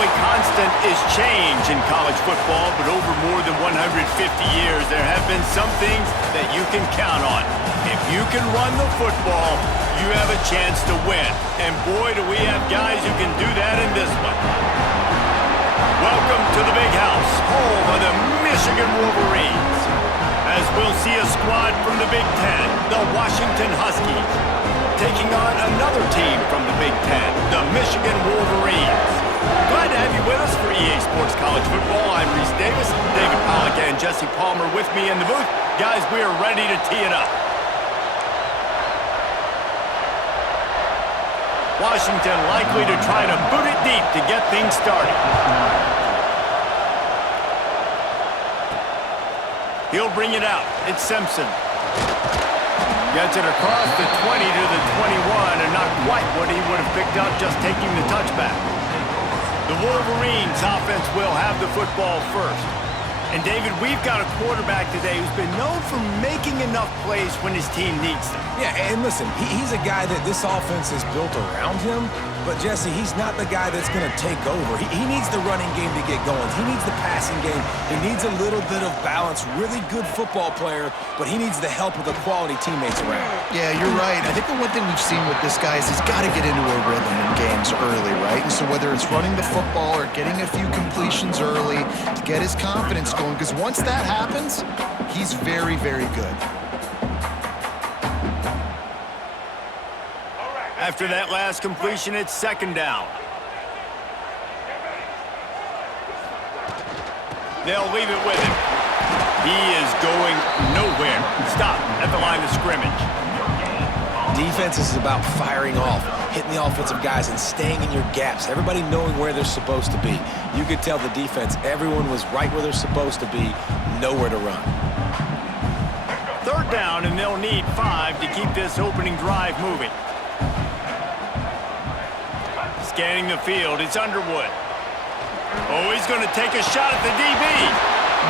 only constant is change in college football, but over more than 150 years, there have been some things that you can count on. If you can run the football, you have a chance to win. And boy, do we have guys who can do that in this one. Welcome to the Big House, home of the Michigan Wolverines. As we'll see a squad from the Big Ten, the Washington Huskies, taking on another team from the Big Ten, the Michigan Wolverines. Glad to have you with us for EA Sports College Football. I'm Reese Davis, David Pollack, and Jesse Palmer with me in the booth. Guys, we are ready to tee it up. Washington likely to try to boot it deep to get things started. He'll bring it out. It's Simpson. Gets it across the 20 to the 21, and not quite what he would have picked up just taking the touchback. The Wolverines offense will have the football first. And David, we've got a quarterback today who's been known for making enough plays when his team needs them. Yeah, and listen, he's a guy that this offense is built around him. But, Jesse, he's not the guy that's going to take over. He needs the running game to get going. He needs the passing game. He needs a little bit of balance. Really good football player, but he needs the help of the quality teammates around. Yeah, you're right. I think the one thing we've seen with this guy is he's got to get into a rhythm in games early, right? And so whether it's running the football or getting a few completions early to get his confidence going, because once that happens, he's very, very good. After that last completion, it's second down. They'll leave it with him. He is going nowhere. Stop at the line of scrimmage. Defense is about firing off, hitting the offensive guys, and staying in your gaps. Everybody knowing where they're supposed to be. You could tell the defense, everyone was right where they're supposed to be, nowhere to run. Third down, and they'll need 5 to keep this opening drive moving. Scanning the field, it's Underwood. Oh, he's going to take a shot at the DB.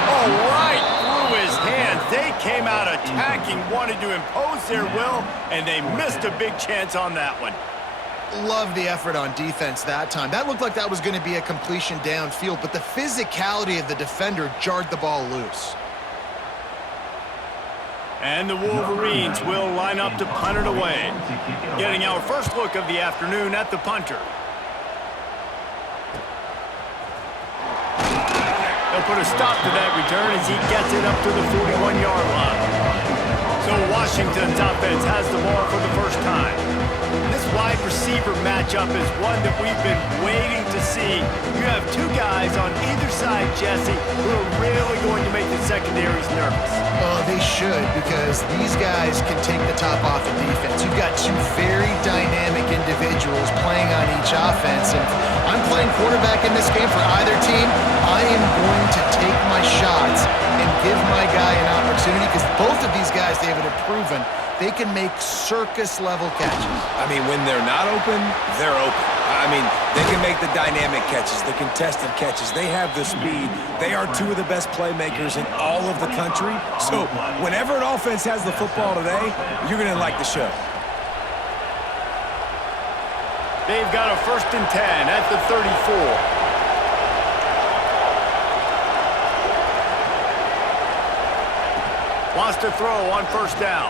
Oh, right through his hands. They came out attacking, wanted to impose their will, and they missed a big chance on that one. Love the effort on defense that time. That looked like that was going to be a completion downfield, but the physicality of the defender jarred the ball loose. And the Wolverines will line up to punt it away. Getting our first look of the afternoon at the punter. They'll put a stop to that return as he gets it up to the 41-yard line. So Washington's offense has the ball for the first time. This wide receiver matchup is one that we've been waiting to see. You have two guys on either side, Jesse, who are really going to make the secondaries nervous. Oh, they should, because these guys can take the top off the defense. You've got two very dynamic individuals playing on each offense, and I'm playing quarterback in this game for either team. I am going to take my shots and give my guy an opportunity, because both of these guys, David, have proven they can make circus-level catches. I mean, when they're not open, they're open. I mean, they can make the dynamic catches, the contested catches. They have the speed. They are two of the best playmakers in all of the country. So whenever an offense has the football today, you're going to like the show. They've got a 1st and 10 at the 34. Wants to throw on 1st down.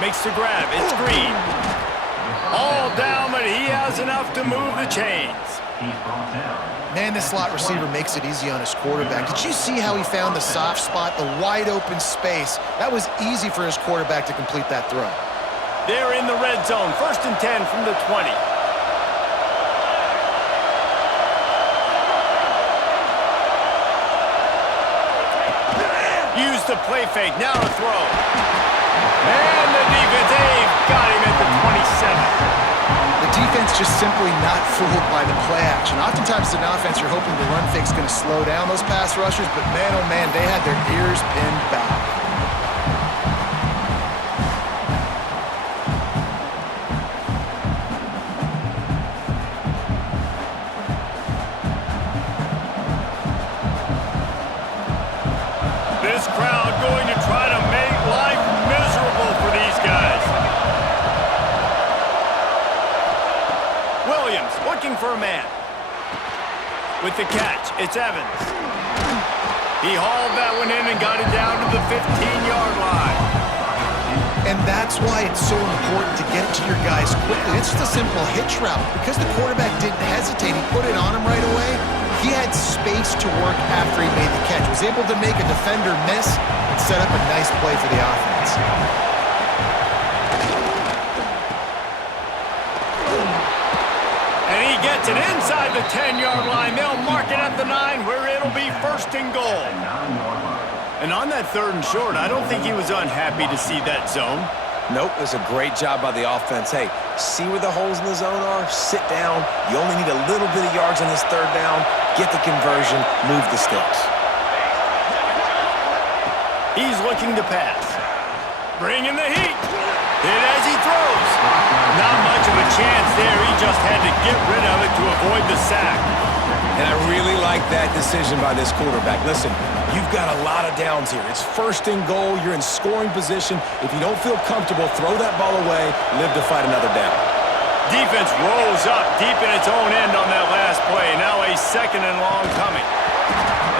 Makes the grab. It's Green. All down, but he has enough to move the chains. Man, this slot receiver makes it easy on his quarterback. Did you see how he found the soft spot, the wide open space? That was easy for his quarterback to complete that throw. They're in the red zone. 1st and 10 from the 20. Use the play fake. Now to throw. And the defense, they've got him at the 27. The defense just simply not fooled by the play action. Oftentimes in offense, you're hoping the run fake's going to slow down those pass rushers, but man, oh man, they had their ears pinned back. This crowd going to try to make life miserable for these guys. Williams looking for a man. With the catch, it's Evans. He hauled that one in and got it down to the 15-yard line. And that's why it's so important to get it to your guys quickly. It's just a simple hitch route. Because the quarterback didn't hesitate, he put it on him right away. He had space to work after he made the catch. Was able to make a defender miss and set up a nice play for the offense. And he gets it inside the 10-yard line. They'll mark it at the 9 where it'll be 1st and goal. And on that 3rd and short, I don't think he was unhappy to see that zone. Nope, it's a great job by the offense. Hey, see where the holes in the zone are? Sit down. You only need a little bit of yards on this 3rd down. Get the conversion. Move the sticks. He's looking to pass. Bring in the heat. Hit as he throws. Not much of a chance there. He just had to get rid of it to avoid the sack. And I really like that decision by this quarterback. Listen, you've got a lot of downs here. It's 1st and goal. You're in scoring position. If you don't feel comfortable, throw that ball away. Live to fight another down. Defense rolls up deep in its own end on that last play. Now a 2nd and long coming.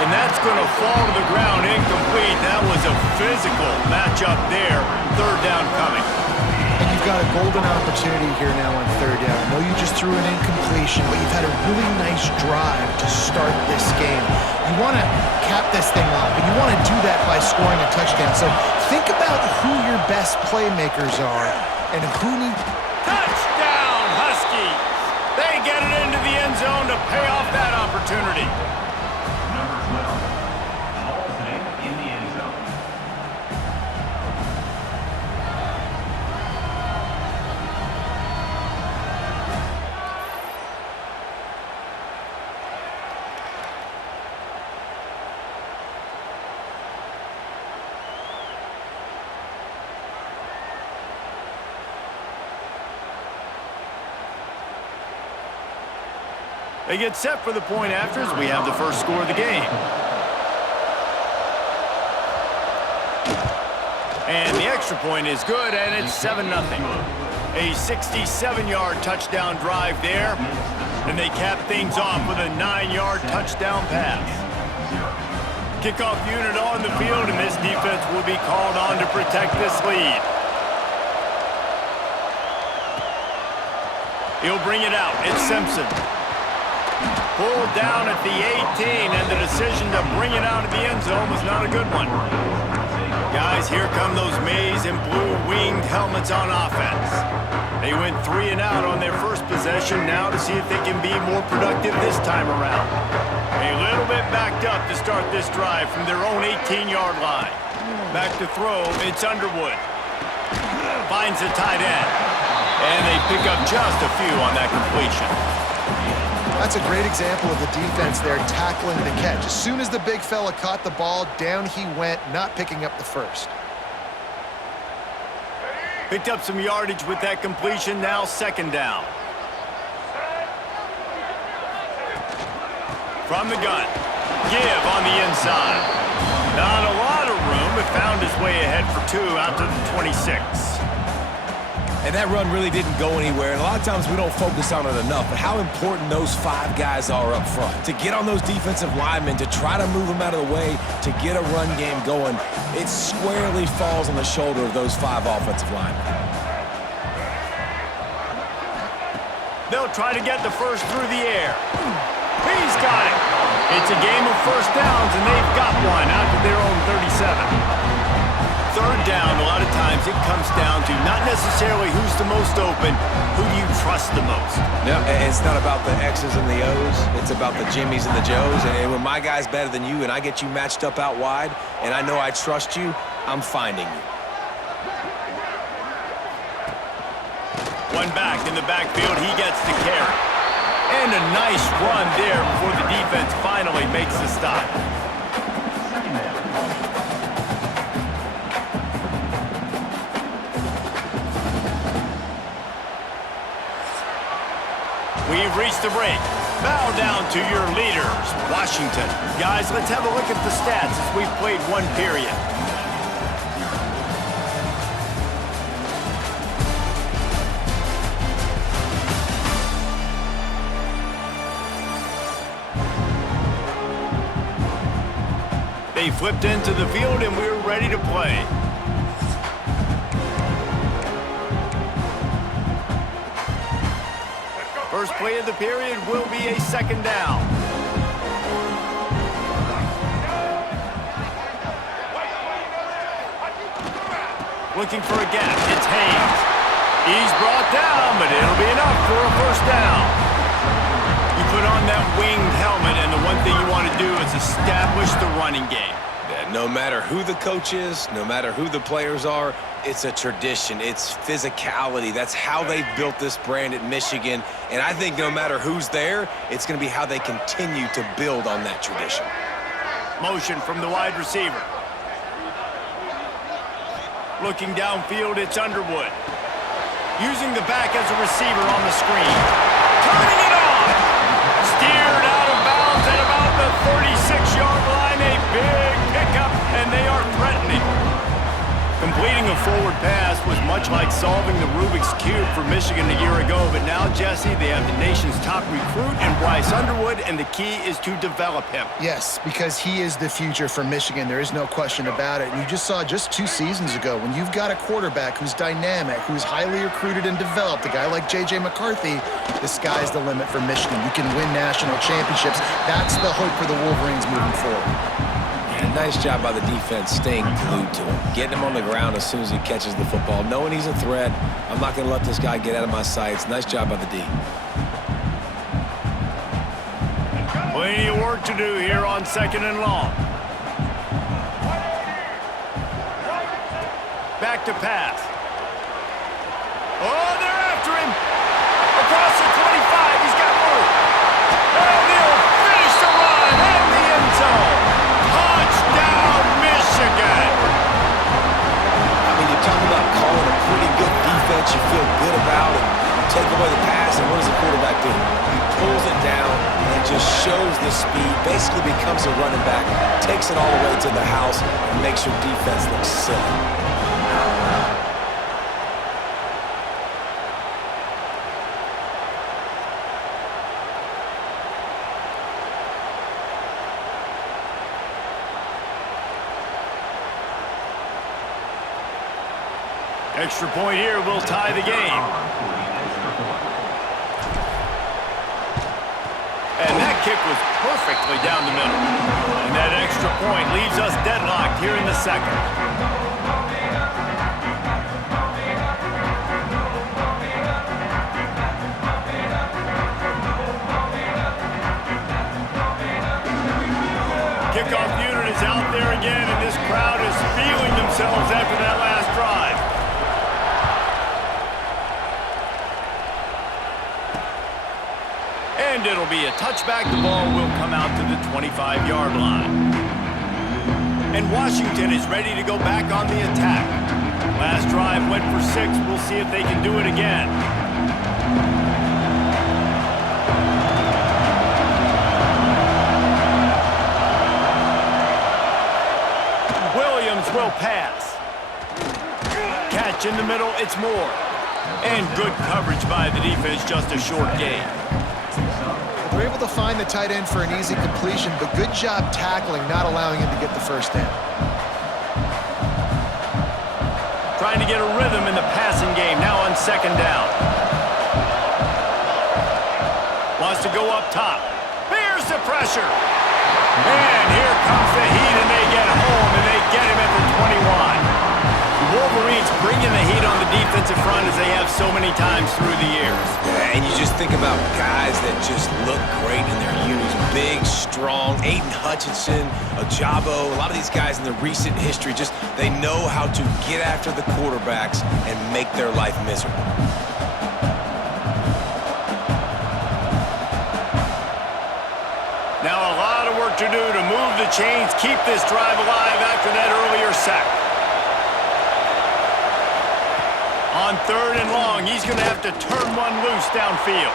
And that's going to fall to the ground incomplete. That was a physical matchup there. 3rd down coming. And you've got a golden opportunity here now on 3rd down. I know you just threw an incompletion, but you've had a really nice drive to start this game. You want to cap this thing off, and you want to do that by scoring a touchdown. So think about who your best playmakers are and who needs... Touchdown, Huskies! They get it into the end zone to pay off that opportunity. They get set for the point afters. We have the first score of the game. And the extra point is good, and it's 7-0. A 67-yard touchdown drive there. And they cap things off with a 9-yard touchdown pass. Kickoff unit on the field, and this defense will be called on to protect this lead. He'll bring it out. It's Simpson. Pulled down at the 18, and the decision to bring it out of the end zone was not a good one. Guys, here come those maize and blue winged helmets on offense. They went 3 and out on their first possession, now to see if they can be more productive this time around. A little bit backed up to start this drive from their own 18-yard line. Back to throw, it's Underwood. Finds the tight end. And they pick up just a few on that completion. That's a great example of the defense there tackling the catch. As soon as the big fella caught the ball, down he went, not picking up the first. Picked up some yardage with that completion, now 2nd down. From the gun, give on the inside. Not a lot of room, but found his way ahead for 2 out to the 26. And that run really didn't go anywhere. And a lot of times we don't focus on it enough, but how important those 5 guys are up front. To get on those defensive linemen, to try to move them out of the way, to get a run game going, it squarely falls on the shoulder of those 5 offensive linemen. They'll try to get the first through the air. He's got it. It's a game of first downs, and they've got one out to their own 37. 3rd down, a lot of times it comes down to not necessarily who's the most open, who do you trust the most? No, it's not about the X's and the O's. It's about the Jimmies and the Joes. And when my guy's better than you and I get you matched up out wide and I know I trust you, I'm finding you. One back in the backfield, he gets the carry. And a nice run there before the defense finally makes the stop. We've reached the break. Bow down to your leaders, Washington. Guys, let's have a look at the stats as we've played one period. They flipped into the field, and we're ready to play. First play of the period will be a second down. Looking for a gap. It's Hayes. He's brought down, but it'll be enough for a first down. You put on that winged helmet, and the one thing you want to do is establish the running game. Yeah, no matter who the coach is, no matter who the players are, it's a tradition. It's physicality. That's how they've built this brand at Michigan. And I think no matter who's there, it's going to be how they continue to build on that tradition. Motion from the wide receiver. Looking downfield, it's Underwood. Using the back as a receiver on the screen. Turning it on! Steered out of bounds at about the 36-yard line. A big pickup, and they are threatening. Completing a forward pass was much like solving the Rubik's Cube for Michigan a year ago, but now, Jesse, they have the nation's top recruit in Bryce Underwood, and the key is to develop him. Yes, because he is the future for Michigan. There is no question about it. And you just saw just 2 seasons ago, when you've got a quarterback who's dynamic, who's highly recruited and developed, a guy like J.J. McCarthy, the sky's the limit for Michigan. You can win national championships. That's the hope for the Wolverines moving forward. Nice job by the defense staying glued to him, getting him on the ground as soon as he catches the football, knowing he's a threat. I'm not going to let this guy get out of my sights. Nice job by the D. Plenty of work to do here on second and long. Back to pass. Oh, they're after him. Across the 25, he's got room. And he'll finish the run in the end zone. Touchdown, Michigan! I mean, you talk about calling a pretty good defense you feel good about, and you take away the pass, and what does the quarterback do? He pulls it down and just shows the speed, basically becomes a running back, takes it all the way to the house, and makes your defense look silly. Extra point here will tie the game. And that kick was perfectly down the middle. And that extra point leaves us deadlocked here in the second. Kickoff unit is out there again, and this crowd is feeling themselves after that last drive. And it'll be a touchback. The ball will come out to the 25-yard line. And Washington is ready to go back on the attack. Last drive went for 6. We'll see if they can do it again. Williams will pass. Catch in the middle, it's Moore. And good coverage by the defense, just a short gain. We're able to find the tight end for an easy completion, but good job tackling, not allowing him to get the first down. Trying to get a rhythm in the passing game, now on second down. Wants to go up top. Here's the pressure. And here comes the heat, and they get home, and they get him at the 21. The Wolverines bringing the heat on the defensive front as they have so many times through the years. Yeah, and you just think about guys that just look great in their unis. Big, strong, Aiden Hutchinson, Ajabo, a lot of these guys in the recent history, just they know how to get after the quarterbacks and make their life miserable. Now a lot of work to do to move the chains, keep this drive alive after that earlier sack. On third and long, he's going to have to turn one loose downfield.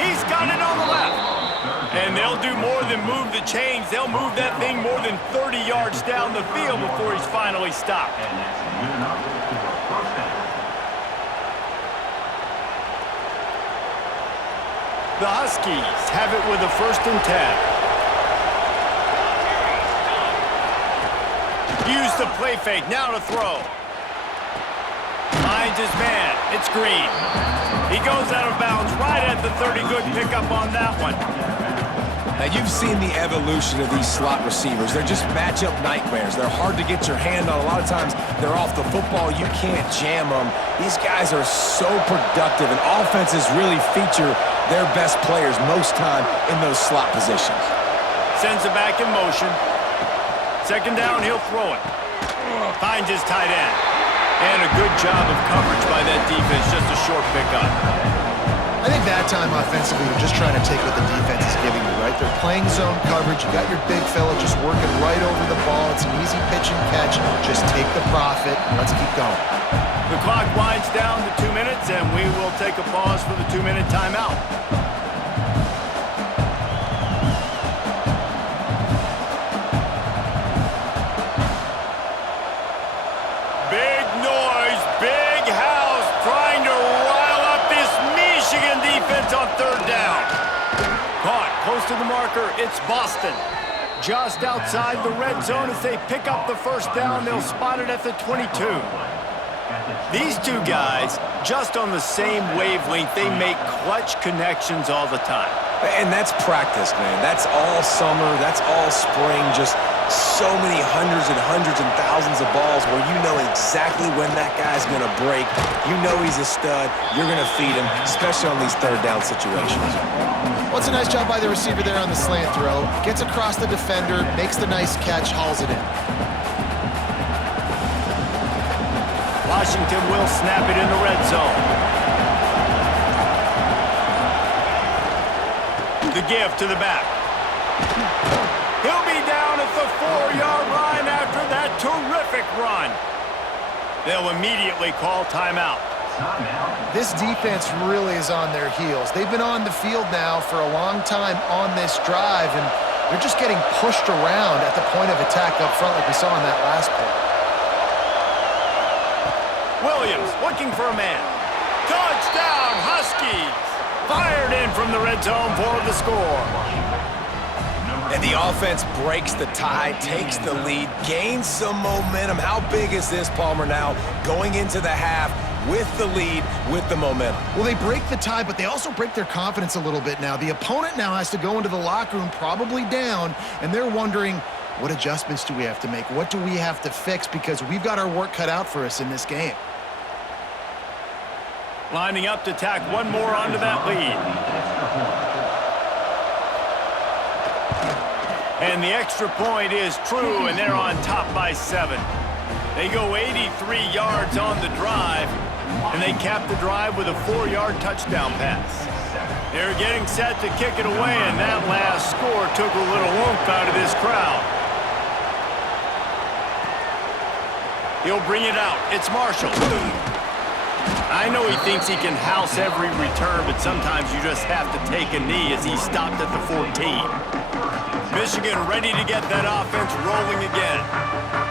He's got it on the left. And they'll do more than move the chains. They'll move that thing more than 30 yards down the field before he's finally stopped. The Huskies have it with a 1st and 10. Use the play fake, now to throw. Finds his man, it's Green. He goes out of bounds right at the 30. Good pickup on that one. Now, you've seen the evolution of these slot receivers. They're just matchup nightmares. They're hard to get your hand on. A lot of times, they're off the football. You can't jam them. These guys are so productive, and offenses really feature their best players most time in those slot positions. Sends it back in motion. Second down, he'll throw it. Finds his tight end. And a good job of coverage by that defense, just a short pickup. I think that time offensively, you're just trying to take what the defense is giving you, right? They're playing zone coverage. You got your big fella just working right over the ball. It's an easy pitch and catch. Just take the profit and let's keep going. The clock winds down to 2 minutes, and we will take a pause for the 2-minute timeout. Big noise, big house, trying to rile up this Michigan defense on third down. Caught close to the marker, it's Boston. Just outside the red zone as they pick up the first down. They'll spot it at the 22. These two guys, just on the same wavelength, they make clutch connections all the time. And that's practice, man. That's all summer. That's all spring. Just so many hundreds and thousands of balls where you know exactly when that guy's going to break. You know he's a stud. You're going to feed him, especially on these third down situations. Well, it's a nice job by the receiver there on the slant throw. Gets across the defender, makes the nice catch, hauls it in. Washington will snap it in the red zone. The give to the back. He'll be down at the 4-yard line after that terrific run. They'll immediately call timeout. This defense really is on their heels. They've been on the field now for a long time on this drive, and they're just getting pushed around at the point of attack up front like we saw on that last play. Williams looking for a man. Touchdown, Huskies! Fired in from the red zone for the score. And the offense breaks the tie, takes the lead, gains some momentum. How big is this, Palmer, now going into the half with the lead, with the momentum? Well, they break the tie, but they also break their confidence a little bit now. The opponent now has to go into the locker room probably down, and they're wondering, what adjustments do we have to make? What do we have to fix? Because we've got our work cut out for us in this game. Lining up to tack one more onto that lead. And the extra point is true, and they're on top by 7. They go 83 yards on the drive, and they cap the drive with a 4-yard touchdown pass. They're getting set to kick it away, and that last score took a little oomph out of this crowd. He'll bring it out. It's Marshall. I know he thinks he can house every return, but sometimes you just have to take a knee as he stopped at the 14. Michigan ready to get that offense rolling again.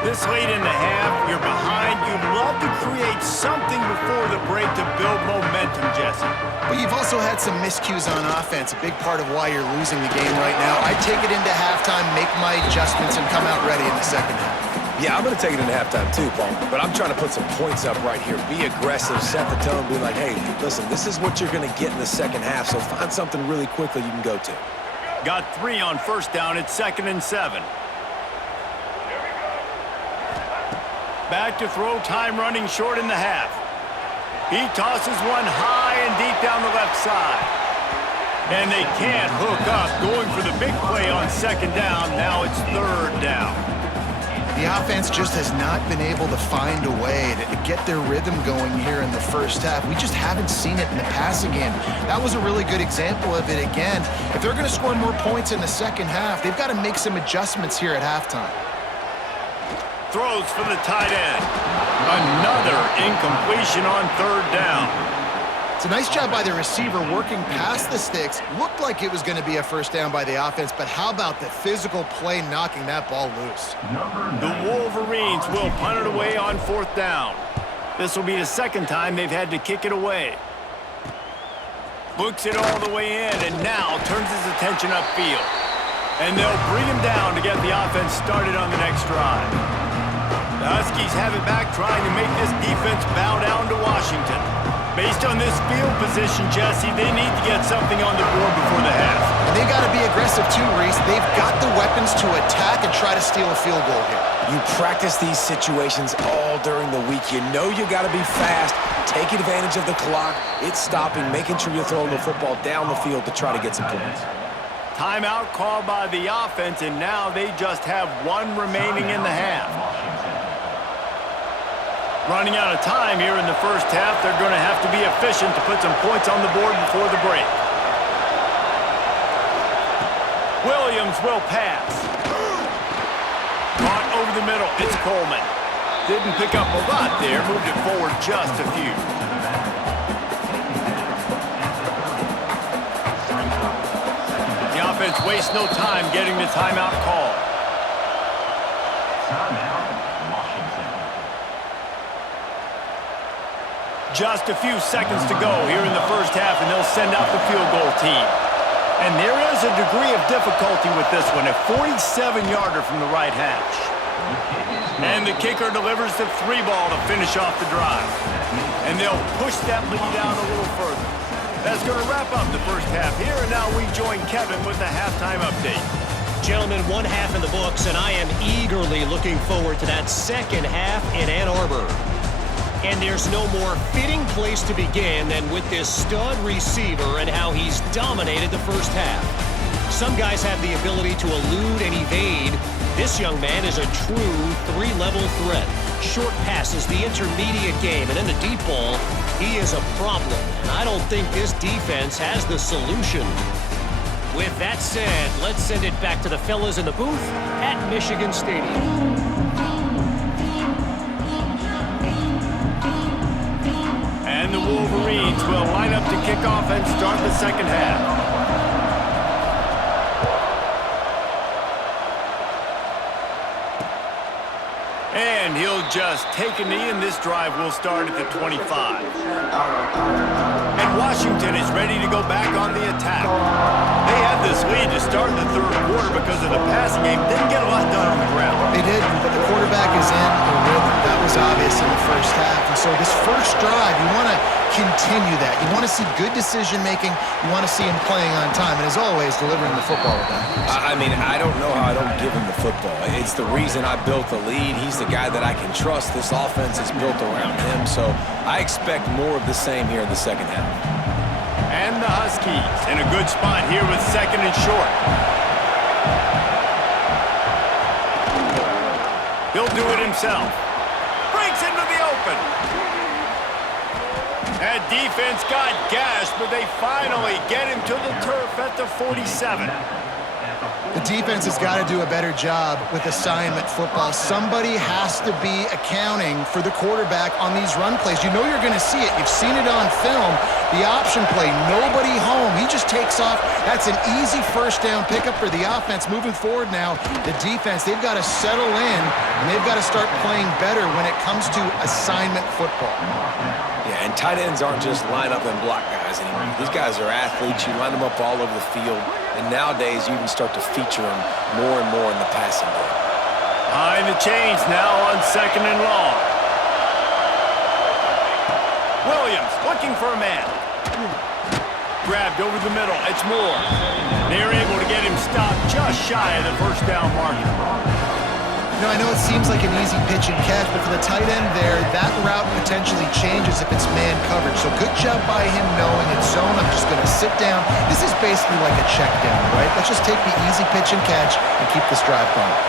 This late in the half, you're behind. You'd love to create something before the break to build momentum, Jesse. But you've also had some miscues on offense, a big part of why you're losing the game right now. I take it into halftime, make my adjustments, and come out ready in the second half. Yeah, I'm going to take it into halftime too, Paul. But I'm trying to put some points up right here. Be aggressive, set the tone, be like, hey, listen, this is what you're going to get in the second half, so find something really quickly you can go to. Got 3 on first down. It's 2nd and 7. Back to throw, time running short in the half. He tosses one high and deep down the left side. And they can't hook up, going for the big play on 2nd down. Now it's 3rd down. The offense just has not been able to find a way to get their rhythm going here in the first half. We just haven't seen it in the passing game. That was a really good example of it again. If they're going to score more points in the second half, they've got to make some adjustments here at halftime. Throws for the tight end. Another incompletion on 3rd down. It's a nice job by the receiver working past the sticks. Looked like it was going to be a first down by the offense, but how about the physical play knocking that ball loose? The Wolverines will punt it away on 4th down. This will be the 2nd time they've had to kick it away. Books it all the way in and now turns his attention upfield. And they'll bring him down to get the offense started on the next drive. The Huskies have it back, trying to make this defense bow down to Washington. Based on this field position, Jesse, they need to get something on the board before the half. And they got to be aggressive too, Reese. They've got the weapons to attack and try to steal a field goal here. You practice these situations all during the week. You know you got to be fast, take advantage of the clock. It's stopping, making sure you're throwing the football down the field to try to get some points. Timeout called by the offense, and now they just have one remaining in the half. Running out of time here in the first half, they're going to have to be efficient to put some points on the board before the break. Williams will pass. Caught over the middle, it's Coleman. Didn't pick up a lot there, moved it forward just a few. The offense wastes no time getting the timeout call. Just a few seconds to go here in the first half, and they'll send out the field goal team. And there is a degree of difficulty with this one, a 47-yarder from the right hash. And the kicker delivers the 3-ball to finish off the drive. And they'll push that lead out a little further. That's going to wrap up the first half here, and now we join Kevin with the halftime update. Gentlemen, one half in the books, and I am eagerly looking forward to that second half in Ann Arbor. And there's no more fitting place to begin than with this stud receiver and how he's dominated the first half. Some guys have the ability to elude and evade. This young man is a true three-level threat. Short passes, the intermediate game, and then the deep ball, he is a problem. And I don't think this defense has the solution. With that said, let's send it back to the fellas in the booth at Michigan Stadium. And the Wolverines will line up to kick off and start the second half. And he'll just take a knee, and this drive will start at the 25. And Washington is ready to go back on the attack. They had this lead to start the third quarter because of the passing game. Didn't get a lot done on the ground. They didn't, but the quarterback is in a rhythm. That was obvious in the first half. And so this first drive, you want to continue that. You want to see good decision-making. You want to see him playing on time. And as always, delivering the football with that. I mean, I don't know how I don't give him the football. It's the reason I built the lead. He's the guy that I can trust. This offense is built around him. So I expect more of the same here in the second half. And the Huskies in a good spot here with second and short. He'll do it himself. Breaks into the open. That defense got gashed, but they finally get him to the turf at the 47. The defense has got to do a better job with assignment football. Somebody has to be accounting for the quarterback on these run plays. You know you're going to see it. You've seen it on film. The option play, nobody home. He just takes off. That's an easy first down pickup for the offense. Moving forward now, the defense, they've got to settle in, and they've got to start playing better when it comes to assignment football. Yeah, and tight ends aren't just line up and block guys anymore. These guys are athletes. You line them up all over the field. And nowadays, you can start to feature them more and more in the passing game. Behind the chains now on second and long. Williams looking for a man. Grabbed over the middle. It's Moore. They're able to get him stopped just shy of the first down marker. You know, I know it seems like an easy pitch and catch, but for the tight end there, that route potentially changes if it's man coverage. So good job by him knowing it's zone. I'm just going to sit down. This is basically like a check down, right? Let's just take the easy pitch and catch and keep this drive going.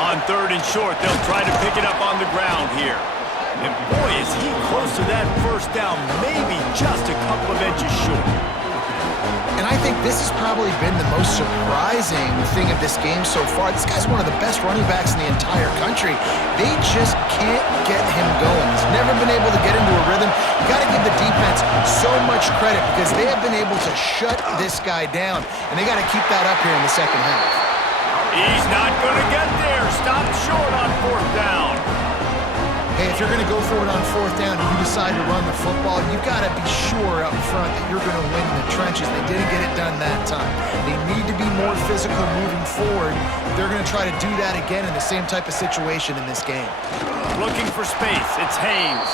On third and short, they'll try to pick it up on the ground here. And boy, is he close to that first down, maybe just a couple of inches short. And I think this has probably been the most surprising thing of this game so far. This guy's one of the best running backs in the entire country. They just can't get him going. He's never been able to get into a rhythm. You got to give the defense so much credit because they have been able to shut this guy down, and they got to keep that up here in the second half. He's not going to get there. Stopped short on fourth down. Hey, if you're going to go for it on fourth down and you decide to run the football, you've got to be sure up front that you're going to win in the trenches. They didn't get it done that time. They need to be more physical moving forward. They're going to try to do that again in the same type of situation in this game. Looking for space, it's Haynes.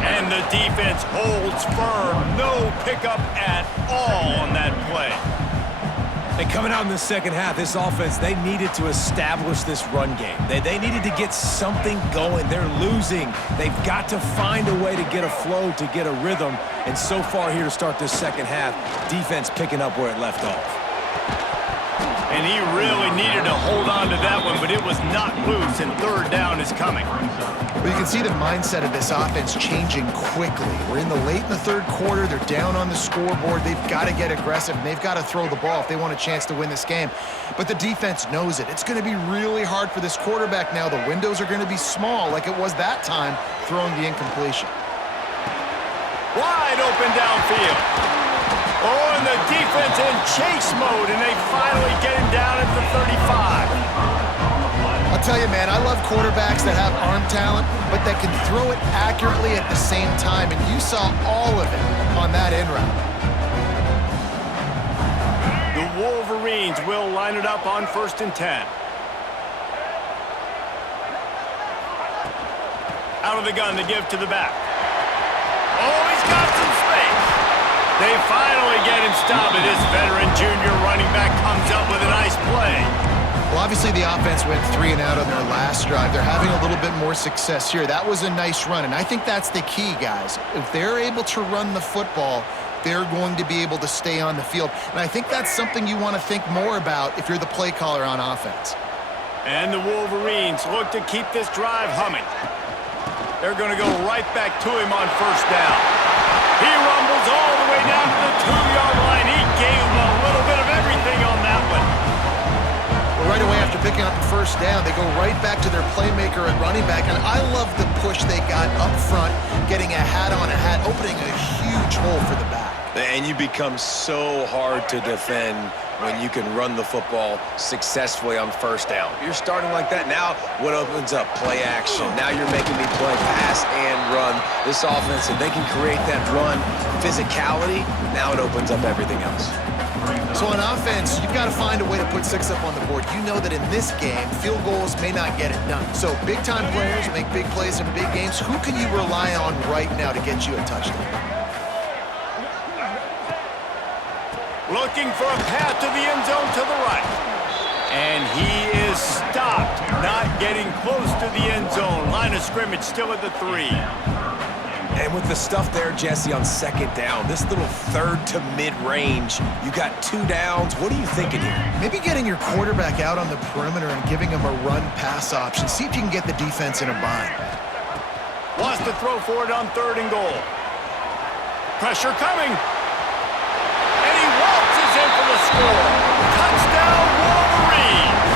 And the defense holds firm. No pickup at all on that play. And coming out in the second half, this offense, they needed to establish this run game. They needed to get something going. They're losing. They've got to find a way to get a flow, to get a rhythm. And so far here to start this second half, defense picking up where it left off. And he really needed to hold on to that one, but it was not loose, and third down is coming. Well, you can see the mindset of this offense changing quickly. We're in the third quarter. They're down on the scoreboard. They've got to get aggressive, and they've got to throw the ball if they want a chance to win this game. But the defense knows it. It's going to be really hard for this quarterback now. The windows are going to be small like it was that time throwing the incompletion. Wide open downfield. Oh, and the defense in chase mode, and they finally get him down at the 35. I'll tell you, man, I love quarterbacks that have arm talent, but that can throw it accurately at the same time, and you saw all of it on that in route. The Wolverines will line it up on 1st and 10. Out of the gun, they give to the back. Oh, he's got some space. They finally get him stopped, and this veteran junior running back comes up with a nice play. Well, obviously the offense went 3 and out on their last drive. They're having a little bit more success here. That was a nice run, and I think that's the key, guys. If they're able to run the football, they're going to be able to stay on the field. And I think that's something you want to think more about if you're the play caller on offense. And the Wolverines look to keep this drive humming. They're going to go right back to him on 1st down. He rumbles all the way down to the 2-yard line. He gave him a little bit of everything on that one. Well, right away after picking up the 1st down, they go right back to their playmaker at running back. And I love the push they got up front, getting a hat on a hat, opening a huge hole for the back. And you become so hard to defend when you can run the football successfully on 1st down. You're starting like that. Now what opens up? Play action. Now you're making me play pass and run. This offense, if they can create that run physicality, now it opens up everything else. So on offense, you've got to find a way to put 6 up on the board. You know that in this game, field goals may not get it done. So big-time players make big plays in big games. Who can you rely on right now to get you a touchdown? Looking for a path to the end zone to the right. And he is stopped, not getting close to the end zone. Line of scrimmage still at the 3. And with the stuff there, Jesse, on 2nd down, this little 3rd to mid-range, you got 2 downs. What are you thinking here? Maybe getting your quarterback out on the perimeter and giving him a run-pass option. See if you can get the defense in a bind. Wants to throw for it on 3rd and goal. Pressure coming. And he waltzes in for the score. Touchdown, Wolverines.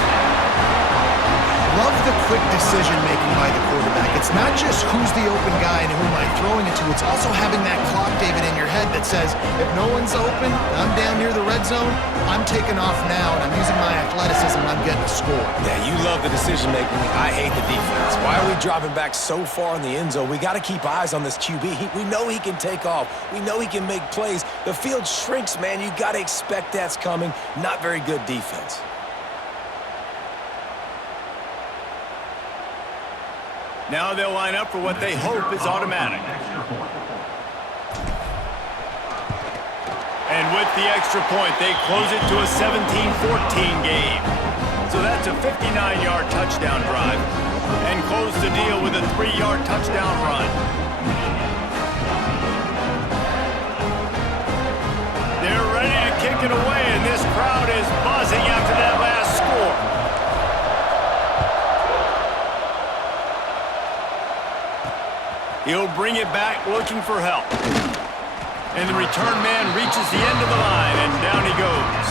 Love the quick decision-making by the quarterback. It's not just who's the open guy and who am I throwing it to. It's also having that clock, David, in your head that says, if no one's open, I'm down near the red zone, I'm taking off now, and I'm using my athleticism, and I'm getting a score. Yeah, you love the decision-making. I hate the defense. Why are we dropping back so far in the end zone? We got to keep eyes on this QB. We know he can take off. We know he can make plays. The field shrinks, man. You got to expect that's coming. Not very good defense. Now they'll line up for what they hope is automatic. And with the extra point, they close it to a 17-14 game. So that's a 59-yard touchdown drive. And close the deal with a 3-yard touchdown run. They're ready to kick it away, and this crowd is buzzing after that last score. He'll bring it back looking for help. And the return man reaches the end of the line, and down he goes.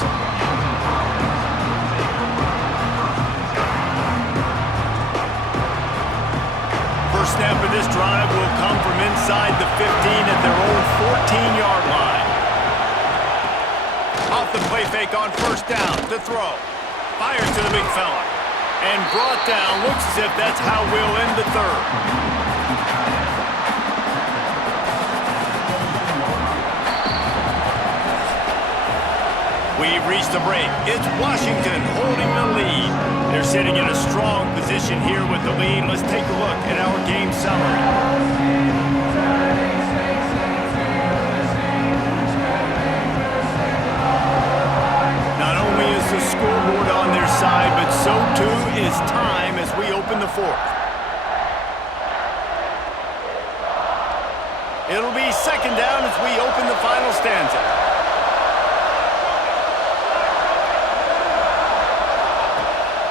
First snap of this drive will come from inside the 15 at their own 14-yard line. Off the play fake on 1st down to throw. Fires to the big fella. And brought down. Looks as if that's how we'll end the 3rd. We've reached the break. It's Washington holding the lead. They're sitting in a strong position here with the lead. Let's take a look at our game summary. Not only is the scoreboard on their side, but so too is time as we open the fourth. It'll be second down as we open the final stanza.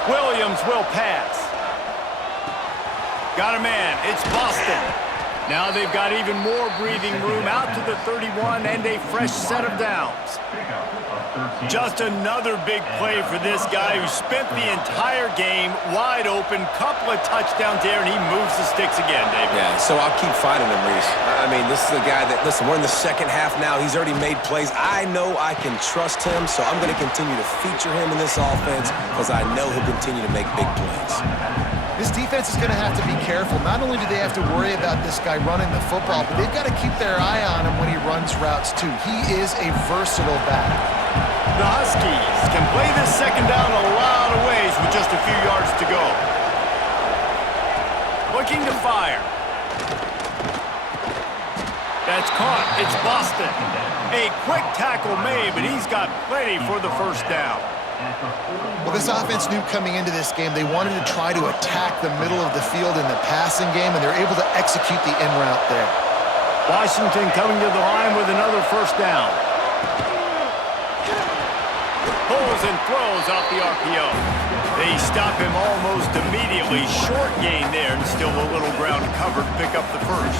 Williams will pass. Got a man. It's Boston. Now they've got even more breathing room out to the 31 and a fresh set of downs. Just another big play for this guy who spent the entire game wide open. Couple of touchdowns there, and he moves the sticks again, David. Yeah, so I'll keep finding him, Reese. I mean, this is the guy that, listen, we're in the second half now. He's already made plays. I know I can trust him, so I'm going to continue to feature him in this offense because I know he'll continue to make big plays. This defense is going to have to be careful. Not only do they have to worry about this guy running the football, but they've got to keep their eye on him when he runs routes, too. He is a versatile back. The Huskies can play this second down a lot of ways with just a few yards to go. Looking to fire. That's caught. It's Boston. A quick tackle made, but he's got plenty for the first down. Well, this offense knew coming into this game they wanted to try to attack the middle of the field in the passing game, and they're able to execute the in route there. Washington coming to the line with another first down. Pulls and throws off the RPO. They stop him almost immediately. Short gain there, and still a little ground cover to pick up the first.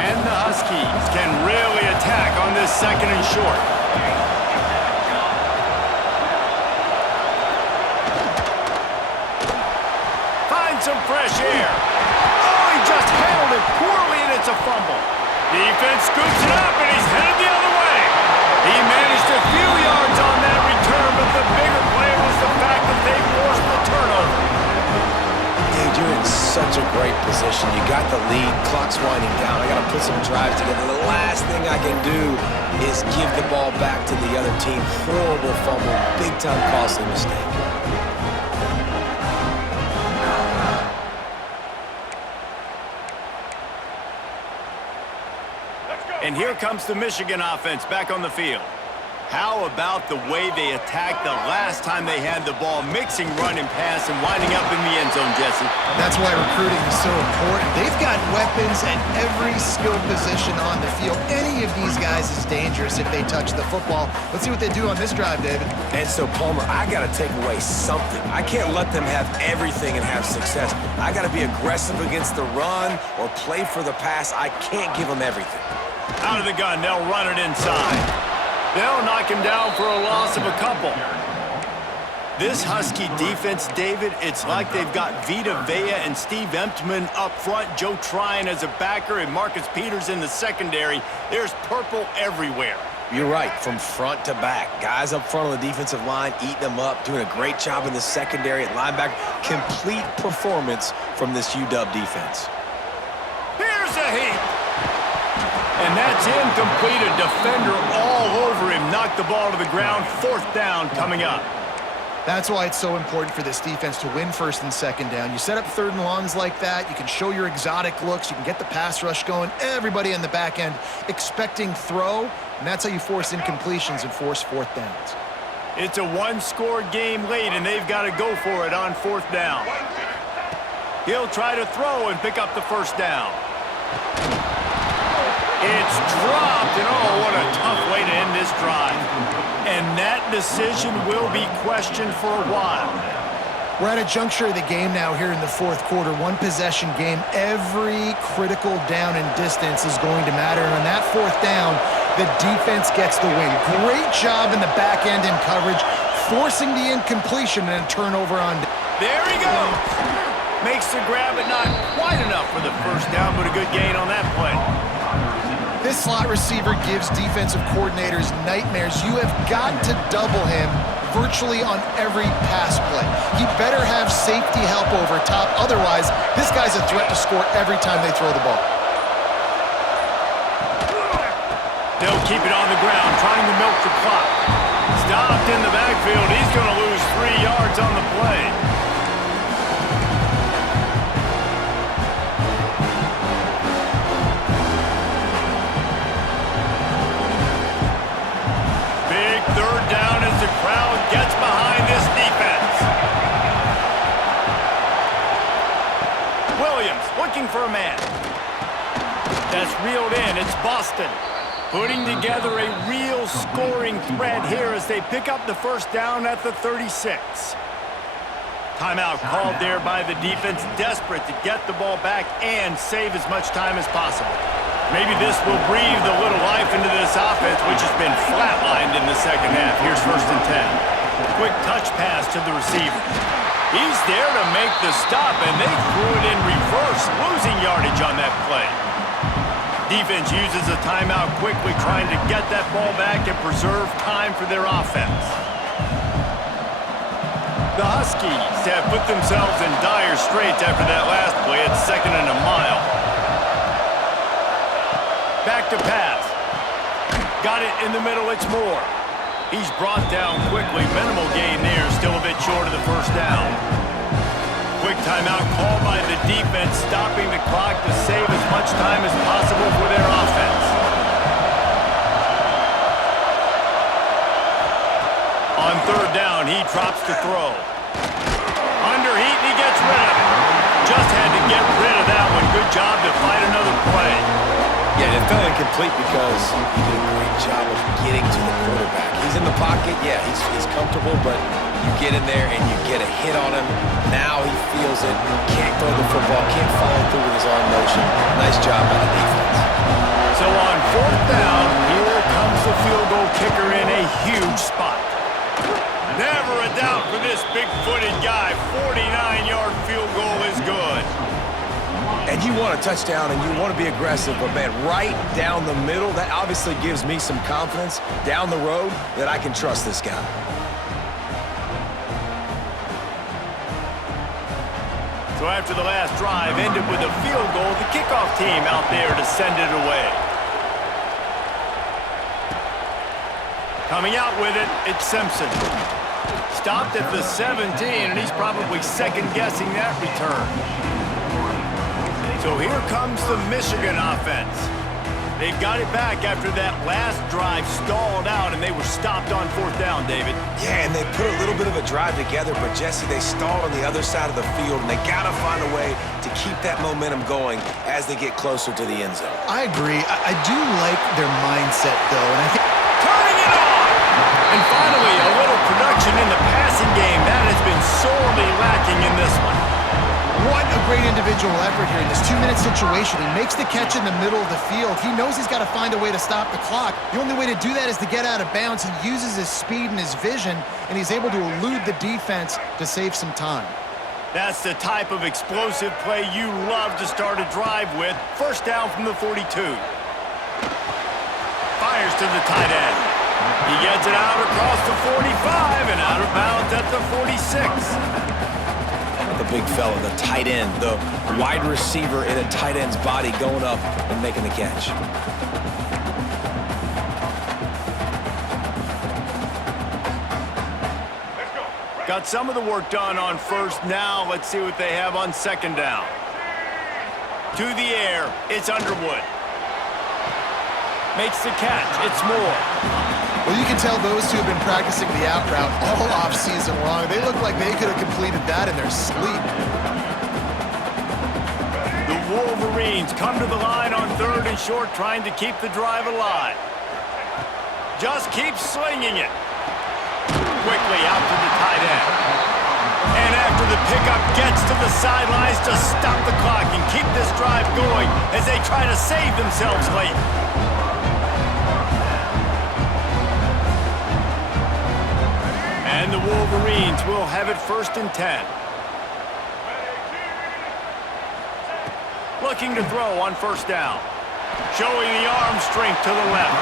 And the Huskies can really attack on this second and short. Find some fresh air. Oh, he just handled it poorly, and it's a fumble. Defense scoops it up, and he's headed the other way. He managed a few yards on that return, but the bigger play was the fact that they forced the turnover. Dude, you're in such a great position. You got the lead. Clock's winding down. I got to put some drives together. The last thing I can do is give the ball back to the other team. Horrible fumble. Big-time costly mistake. And here comes the Michigan offense back on the field. How about the way they attacked the last time they had the ball, mixing run and pass and winding up in the end zone, Jesse? That's why recruiting is so important. They've got weapons at every skill position on the field. Any of these guys is dangerous if they touch the football. Let's see what they do on this drive, David. And so, Palmer, I got to take away something. I can't let them have everything and have success. I got to be aggressive against the run or play for the pass. I can't give them everything. Out of the gun, they'll run it inside. They'll knock him down for a loss of a couple. This Husky defense, David, it's like they've got Vita Vea and Steve Emtman up front, Joe Tryon as a backer, and Marcus Peters in the secondary. There's purple everywhere. You're right, from front to back. Guys up front on the defensive line, eating them up, doing a great job in the secondary at linebacker. Complete performance from this UW defense. Here's a heat. And that's incomplete. A defender all over him. Knocked the ball to the ground. Fourth down coming up. That's why it's so important for this defense to win first and second down. You set up third and longs like that. You can show your exotic looks. You can get the pass rush going. Everybody in the back end expecting throw. And that's how you force incompletions and force fourth downs. It's a one-score game late, and they've got to go for it on fourth down. He'll try to throw and pick up the first down. It's dropped, and oh, what a tough way to end this drive. And that decision will be questioned for a while. We're at a juncture of the game now here in the fourth quarter. One possession game. Every critical down and distance is going to matter. And on that fourth down, the defense gets the win. Great job in the back end in coverage, forcing the incompletion and a turnover on. There he goes. Makes the grab, but not quite enough for the first down, but a good gain on that play. This slot receiver gives defensive coordinators nightmares. You have got to double him virtually on every pass play. He better have safety help over top. Otherwise, this guy's a threat to score every time they throw the ball. They'll keep it on the ground, trying to milk the clock. Stopped in the backfield. He's going to lose 3 yards on the play. Big third down as the crowd gets behind this defense. Williams looking for a man. That's reeled in. It's Boston putting together a real scoring threat here as they pick up the first down at the 36. Timeout called there by the defense, desperate to get the ball back and save as much time as possible. Maybe this will breathe a little life into this offense, which has been flatlined in the second half. Here's 1st and 10. Quick touch pass to the receiver. He's there to make the stop, and they threw it in reverse, losing yardage on that play. Defense uses a timeout quickly, trying to get that ball back and preserve time for their offense. The Huskies have put themselves in dire straits after that last play. It's 2nd and a mile. Back to pass. Got it in the middle, it's Moore. He's brought down quickly. Minimal gain there, still a bit short of the first down. Quick timeout called by the defense, stopping the clock to save as much time as possible for their offense. On 3rd down, he drops to throw. Under heat, and he gets rid of it. Just had to get rid of that one. Good job to fight another play. Yeah, it felt incomplete because he did a great job of getting to the quarterback. He's in the pocket, yeah, he's comfortable, but you get in there and you get a hit on him. Now he feels it, can't throw the football, can't follow through with his arm motion. Nice job by the defense. So on 4th down, here comes the field goal kicker in a huge spot. Never a doubt for this big-footed guy. 49-yard field goal is good. And you want a touchdown and you want to be aggressive, but man, right down the middle, that obviously gives me some confidence down the road that I can trust this guy. So after the last drive ended with a field goal, the kickoff team out there to send it away. Coming out with it, it's Simpson. Stopped at the 17, and he's probably second-guessing that return. So here comes the Michigan offense. They've got it back after that last drive stalled out, and they were stopped on 4th down, David. Yeah, and they put a little bit of a drive together, but Jesse, they stalled on the other side of the field, and they got to find a way to keep that momentum going as they get closer to the end zone. I agree. I do like their mindset, though, and I think Turning it on! And finally, a little production in the passing game. That has been sorely lacking in this one. what a great individual effort here in this 2-minute situation. He makes the catch in the middle of the field. He knows he's got to find a way to stop the clock. The only way to do that is to get out of bounds. He uses his speed and his vision, and he's able to elude the defense to save some time. That's the type of explosive play you love to start a drive with. First down from the 42. Fires to the tight end. He gets it out across the 45 and out of bounds at the 46. The big fella, the tight end, the wide receiver in a tight end's body going up and making the catch. Got some of the work done on first. Now let's see what they have on second down. To the air, it's Underwood. Makes the catch, it's Moore. Well, you can tell those two have been practicing the out route all offseason long. They look like they could have completed that in their sleep. The Wolverines come to the line on third and short, trying to keep the drive alive. Just keep slinging it. Quickly out to the tight end. And after the pickup gets to the sidelines to stop the clock and keep this drive going as they try to save themselves late. And the Wolverines will have it 1st and 10. Looking to throw on first down. Showing the arm strength to the left.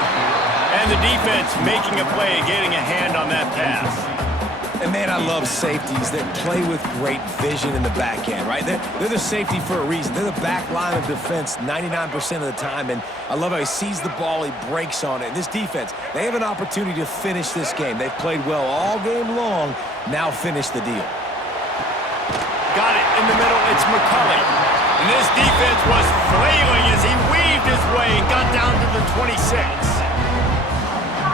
And the defense making a play, getting a hand on that pass. And man, I love safeties that play with great vision in the back end, right? They're the safety for a reason. They're the back line of defense 99% of the time, and I love how he sees the ball, he breaks on it. And this defense, they have an opportunity to finish this game. They've played well all game long. Now finish the deal. Got it in the middle. It's McCulley. And this defense was flailing as he weaved his way and got down to the 26.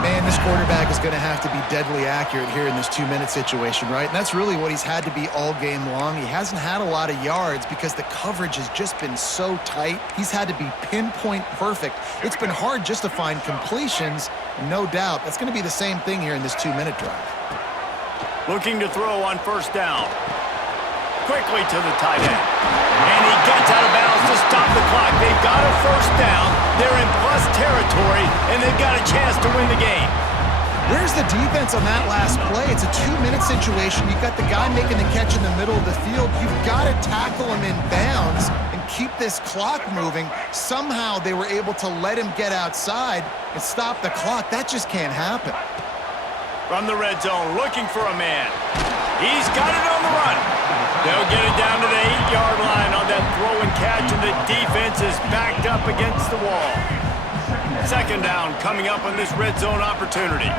Man, this quarterback is going to have to be deadly accurate here in this 2-minute situation, right? And that's really what he's had to be all game long. He hasn't had a lot of yards because the coverage has just been so tight. He's had to be pinpoint perfect. It's been hard just to find completions, no doubt. That's going to be the same thing here in this 2-minute drive. Looking to throw on first down. Quickly to the tight end. And he gets out of bounds to stop the clock. They've got a first down. They're in plus territory, and they've got a chance to win the game. Where's the defense on that last play? It's a 2-minute situation. You've got the guy making the catch in the middle of the field. You've got to tackle him in bounds and keep this clock moving. Somehow they were able to let him get outside and stop the clock. That just can't happen. From the red zone, looking for a man. He's got it on the run. They'll get it down to the 8-yard line on that throw and catch, and the defense is backed up against the wall. Second down coming up on this red zone opportunity.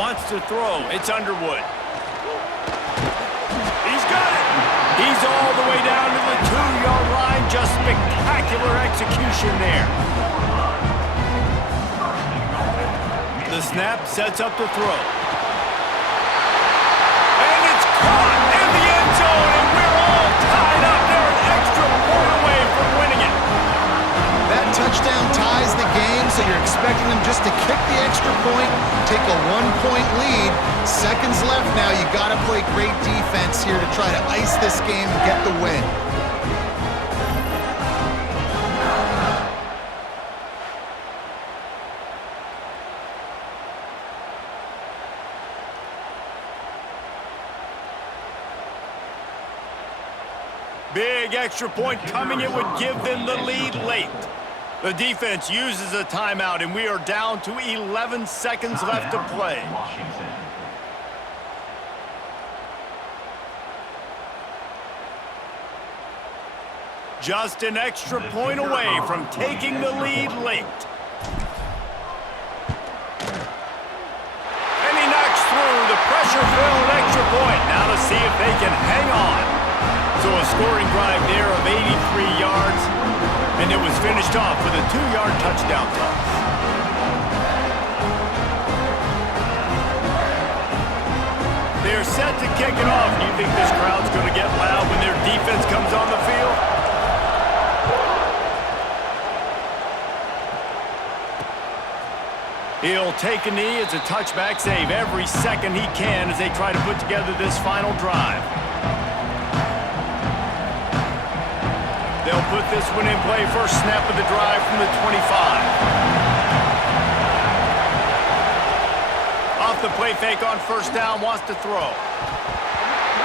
Wants to throw. It's Underwood. He's got it. He's all the way down to the 2-yard line. Just spectacular execution there. The snap sets up the throw. And it's caught in the end zone, and we're all tied up. They're an extra point away from winning it. That touchdown ties the game, so you're expecting them just to kick the extra point, take a 1-point lead. Seconds left now. You got to play great defense here to try to ice this game and get the win. Big extra point coming. It would give them the lead late. The defense uses a timeout, and we are down to 11 seconds left to play. Just an extra point away from taking the lead late. And he knocks through the pressure-filled extra point. Now to see if they can hang on. So a scoring drive there of 83 yards, and it was finished off with a 2-yard touchdown toss. They're set to kick it off. Do you think this crowd's going to get loud when their defense comes on the field? He'll take a knee. It's a touchback save every second he can as they try to put together this final drive. They'll put this one in play. First snap of the drive from the 25. Off the play fake on first down, wants to throw.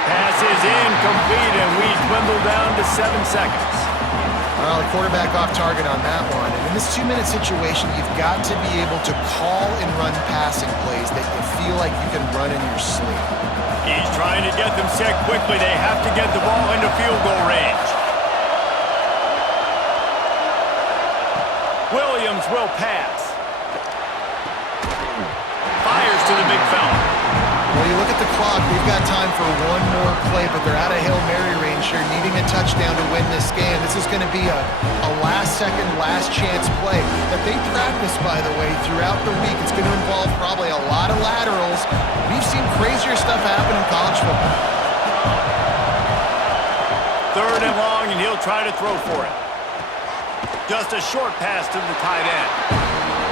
Pass is incomplete, and we dwindle down to 7 seconds. Well, the quarterback off target on that one. And in this 2-minute situation, you've got to be able to call and run passing plays that you feel like you can run in your sleep. He's trying to get them set quickly. They have to get the ball into field goal range. Williams will pass. Fires to the big fella. Well, you look at the clock, we've got time for one more play, but they're out of Hail Mary range here, needing a touchdown to win this game. This is going to be a last-second, last-chance play that they practice, by the way, throughout the week. It's going to involve probably a lot of laterals. We've seen crazier stuff happen in college football. Third and long, and he'll try to throw for it. Just a short pass to the tight end.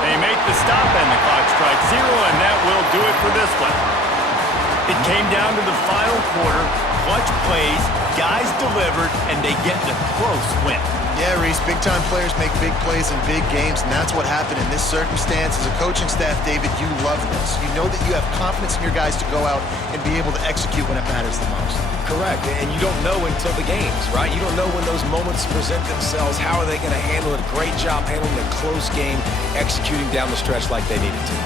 They make the stop, and the clock strikes 0, and that will do it for this one. It came down to the final quarter. Clutch plays, guys delivered, and they get the close win. Yeah, Reese, big-time players make big plays in big games, and that's what happened in this circumstance. As a coaching staff, David, you love this. You know that you have confidence in your guys to go out and be able to execute when it matters the most. Correct, and you don't know until the games, right? You don't know when those moments present themselves. How are they going to handle it? Great job handling a close game, executing down the stretch like they needed to.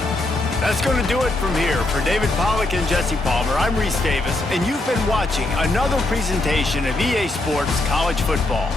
That's going to do it from here. For David Pollack and Jesse Palmer, I'm Reese Davis, and you've been watching another presentation of EA Sports College Football.